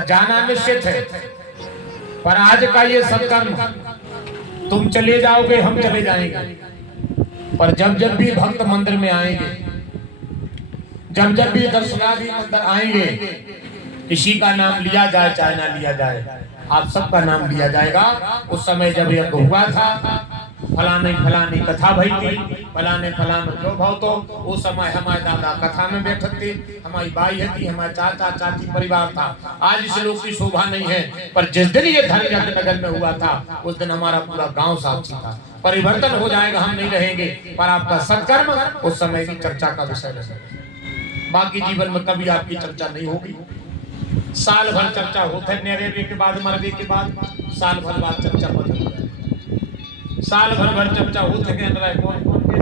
जाना निश्चित है, पर आज का ये सत्कर्म तुम चले जाओगे, हम चले जाएंगे। पर जब जब भी भक्त मंदिर में आएंगे, जब जब भी दर्शनार्थी मंदिर आएंगे, किसी का नाम लिया जाए चाहे ना लिया जाए, आप सबका नाम लिया जाएगा। उस समय जब यज्ञ हुआ था, फलाने फलानी कथा भई थी, फलाने फलाने जो भाव, तो उस समय हमारे दादा कथा में बैठे थे, हमारी बाई थी, हमारे चाचा चाची परिवार था। आज इस लोग की शोभा नहीं है, पर जिस दिन ये धर्म यज्ञ नगर में हुआ था, उस दिन हमारा पूरा गांव साक्षी था। परिवर्तन हो जाएगा, हम नहीं रहेंगे, पर आपका सत्कर्म उस समय की चर्चा का विषय रहेगा। बाकी जीवन में कभी आपकी चर्चा नहीं होगी। साल भर चर्चा होता है, नेरे के बाद मरने के बाद साल भर बाद चर्चा बंद हो जाए। साल भर चर्चा होते के अंदर कौन कौन के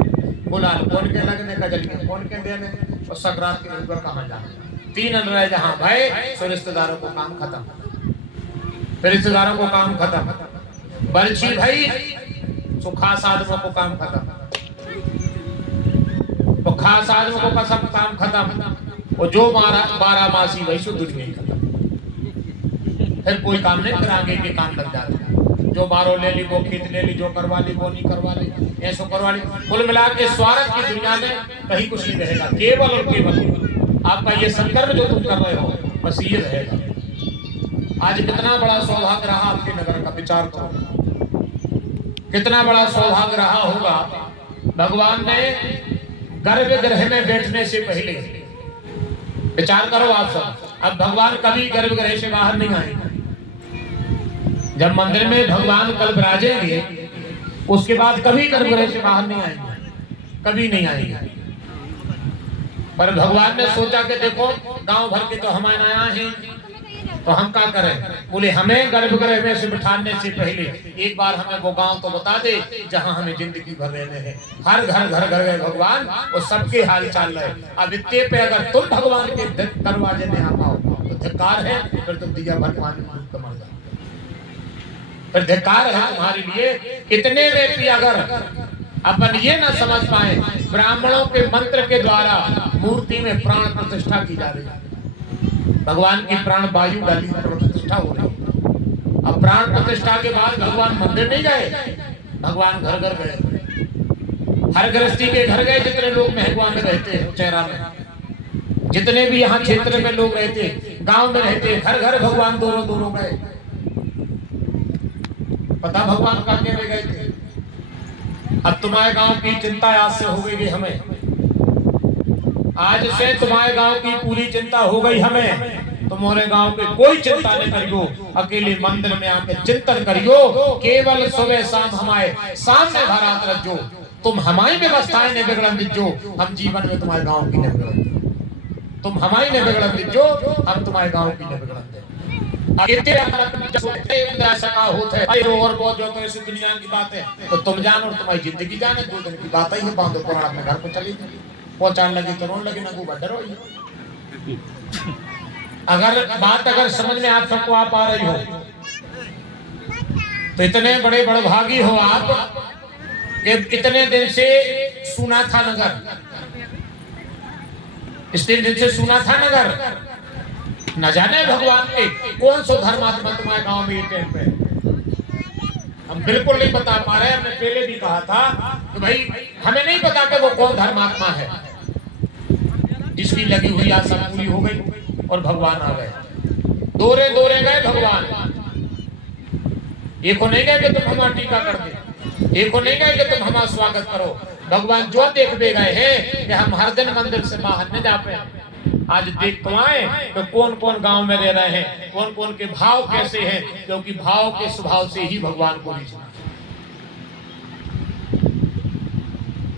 गुलाल, कौन के लगने का जलिए, कौन के देने और सकरात के ऊपर कहां जाना। तीन अंदर जहां भाई तो रिश्तेदारों को काम खत्म, फिर रिश्तेदारों को काम खत्म, बर्छी भाई तो खास आदमियों को काम खत्म, तो खास आदमियों को सब काम खत्म, और जो बारह मासी वही शुद्ध में खत्म। फिर कोई काम नहीं, फिर आगे के काम लग जाते हैं। जो बारो ले ली, वो खेत ले ली, जो करवा ली वो नहीं करवा ली, ऐसो करवा ली। कुल मिला के स्वार्थ की दुनिया में कहीं कुछ नहीं रहेगा, केवल और केवल आपका ये संकल्प जो तुम कर रहे हो बस ये रहेगा। आज कितना बड़ा सौभाग्य रहा आपके नगर का, विचार करो कितना बड़ा सौभाग्य रहा होगा। भगवान ने गर्भगृह में बैठने से पहले, विचार करो आप सब, अब भगवान कभी गर्भगृह से बाहर नहीं आएंगे। जब मंदिर में भगवान कल विराजेंगे, उसके बाद कभी गर्भगृह से बाहर नहीं आएंगे, कभी नहीं आएंगे। पर भगवान ने सोचा कि देखो गांव भर के तो हमारे यहाँ हैं, तो हम क्या करें। बोले हमें गर्भगृह में से बिठाने से पहले एक बार हमें वो गांव तो बता दे जहां हमें जिंदगी भर रहने हैं। हर घर गए भगवान और सबके हाल चाल रहे। अब इतने पे अगर तुम भगवान के दरवाजे में आ पाओ तो धिक्कार है, फिर तुम दिया भर पानी में डूब कर मर जाओ, फिर धिक्कार है तुम्हारे लिए। कितने व्यक्ति अगर अपन ये ना समझ पाए, ब्राह्मणों के मंत्र के द्वारा मूर्ति में प्राण प्रतिष्ठा की जा रही है, भगवान की प्राण वायु डाली प्रतिष्ठा हो रही। अब प्राण प्रतिष्ठा के बाद भगवान मंदिर नहीं गए, भगवान घर गए, हर गृहस्थी के घर गए। जितने लोग महकुआ में रहते हैं, चेहरा में जितने भी यहाँ क्षेत्र में लोग रहते, गांव में रहते, घर भगवान दोनों गए। पता भगवान का कहने गए थे, अब तुम्हारे गांव की चिंता आज से हो गई हमें, आज से तुम्हारे गांव की पूरी चिंता हो गई हमें। तुम्हारे गांव के कोई चिंता नहीं करियो, अकेले मंदिर में आके चिंतन करियो, केवल सुबह शाम हमारे सामने भरात रखो। तुम हमारी व्यवस्थाएं ने बिगड़न दीजो, हम जीवन में तुम्हारे गांव की न बिगड़न, तुम हमारी ने बिगड़न दीजो, हम तुम्हारे गांव की न बिगड़न दे। और बहुत जो तो ऐसी दुनिया की बात है, तो तुम जानो और तुम्हारी जिंदगी जाने। 2 दिन की बात है, बांधो पुराण अपने घर को चली पहुंचाने लगी तो रोने लगी, नगू बदर हो। अगर समझ में आप सबको आ पा रही हो तो इतने बड़े बड़भागी हो आप कि इतने दिन से सुना था नगर, इस दिन से सुना था नगर, न जाने भगवान के कौन सो धर्मात्मा तुम्हारे गांव में ये पे, हम बिल्कुल नहीं बता पा रहे। हमने पहले भी कहा था कि भाई हमें नहीं पता कि वो कौन धर्मात्मा है जिसकी लगी हुई आशा पूरी हो गई और भगवान आ गए। दौरे गए भगवान, एक को नहीं गए कि तुम हमारा टीका कर दे, एक को नहीं गए कि तुम हमारा स्वागत करो। भगवान जो देख दे गए हैं कि हम हर दिन मंदिर से बाहर नहीं जा पाए, आज देख तो आए तो कौन कौन गांव में रह रहे हैं, कौन कौन के भाव कैसे हैं, क्योंकि भाव के स्वभाव से ही भगवान को रीझना।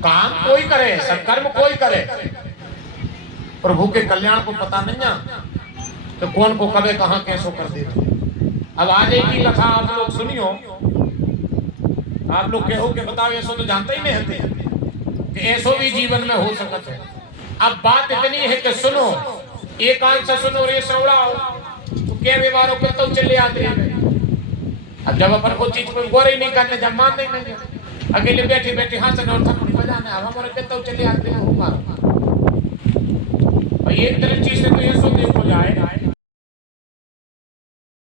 काम कोई करे, सत्कर्म कोई करे, प्रभु के कल्याण को पता नहीं ना तो कौन को कबे कहां कैसो कर देते। अब आज एक ही कथा आप लोग सुनियो, आप लोग कहो कि बताओ ऐसो तो जानते ही नहीं होते कि ऐसो भी जीवन में हो सकता है। अब बात इतनी है कि सुनो, एक कान से सुनो रे सौड़ाओ तो क्या व्यवहारों के तो चले आते हैं। अब जब अपन को चीज को गौर नहीं करने, जब मान नहीं, अकेले बैठे बैठे हाथ से नौठा नहीं बजाना, अब हमारे के तो चले आते हैं। एक तरह चीज से तो ये सोते